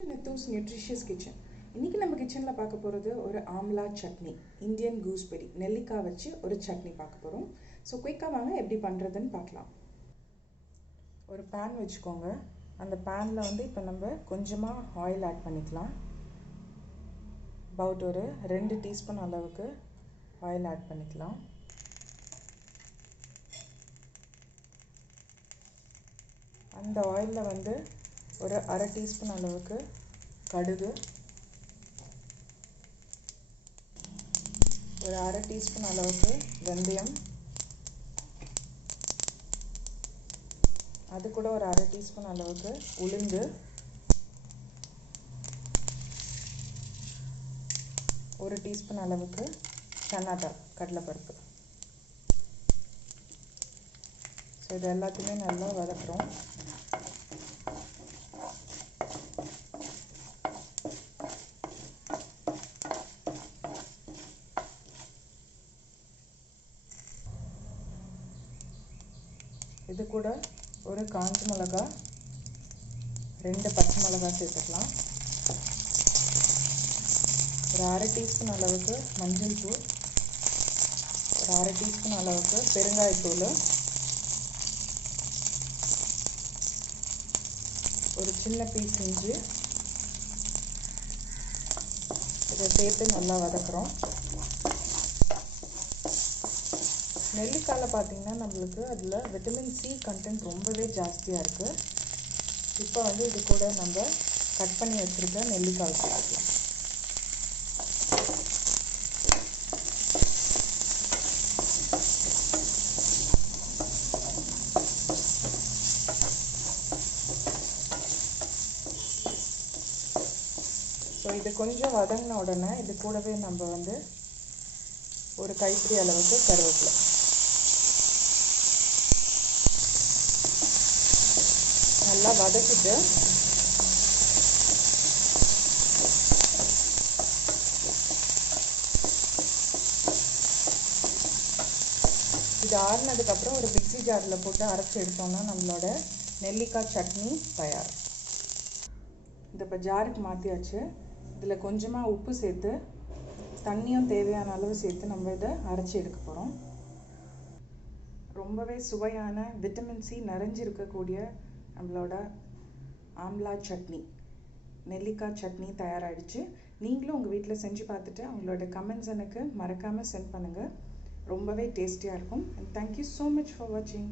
Nithu's Nutritious kitchen. இன்னைக்கு நம்ம கிச்சன்ல பார்க்க போறது ஒரு ஆம்லா சட்னி, இந்தியன் கூஸ்பெரி, நெல்லிக்காய் வச்சு ஒரு சட்னி பார்க்க போறோம். ஸோ குயிக்காக வாங்க எப்படி பண்ணுறதுன்னு பார்க்கலாம். ஒரு பேன் வச்சுக்கோங்க. அந்த பேனில் வந்து இப்போ நம்ம கொஞ்சமாக ஆயில் ஆட் பண்ணிக்கலாம். அபவுட் ஒரு 2 டீஸ்பூன் அளவுக்கு ஆயில் ஆட் பண்ணிக்கலாம். அந்த ஆயிலில் வந்து ஒரு அரை டீஸ்பூன் அளவுக்கு கடுகு, ஒரு அரை டீஸ்பூன் அளவுக்கு வெந்தயம், அது கூட ஒரு அரை டீஸ்பூன் அளவுக்கு உளுந்து, ஒரு டீஸ்பூன் அளவுக்கு சன்னா கடலைப்பருப்பு. ஸோ இது எல்லாத்தையுமே நல்லா வதக்குறோம். இது கூட ஒரு காஞ்ச மிளகா, 2 பச்சை மிளகா சேர்த்துக்கலாம். ஒரு அரை டீஸ்பூன் அளவுக்கு மஞ்சள் தூள், ஒரு அரை டீஸ்பூன் அளவுக்கு பெருங்காயத்தூள், ஒரு சின்ன பீஸ் இஞ்சி, இதை சேர்த்து நல்லா வதக்குறோம். நெல்லிக்காயில் பார்த்தீங்கன்னா நம்மளுக்கு அதில் விட்டமின் சி கண்டென்ட் ரொம்பவே ஜாஸ்தியாக இருக்குது. இப்போ வந்து இது கூட நம்ம கட் பண்ணி வச்சுருக்க நெல்லிக்காய் சேர்த்துக்கலாம். ஸோ இது கொஞ்சம் வதங்கின உடனே இது கூடவே நம்ம வந்து ஒரு கைப்பிடி அளவுக்கு கருவேப்பிலை, நல்லா வதக்கிட்டு இது ஆறுனதுக்கப்புறம் ஒரு மிக்ஸி ஜாரில் போட்டு அரைச்சி எடுத்தோம்னா நம்மளோட நெல்லிக்காய் சட்னி தயார். இது இப்போ ஜாருக்கு மாற்றியாச்சு. இதில் கொஞ்சமாக உப்பு சேர்த்து தண்ணியும் தேவையான அளவு சேர்த்து நம்ம இதை அரைச்சி எடுக்க போகிறோம். ரொம்பவே சுவையான விட்டமின் சி நிறைஞ்சிருக்கக்கூடிய நம்மளோட ஆம்லா சட்னி, நெல்லிக்காய் சட்னி தயாராகிடுச்சு. நீங்களும் உங்கள் வீட்டில் செஞ்சு பார்த்துட்டு அவங்களோட கமெண்ட்ஸ் எனக்கு மறக்காமல் சென்ட் பண்ணுங்கள். ரொம்பவே டேஸ்டியாக இருக்கும். And thank you so much for வாட்சிங்.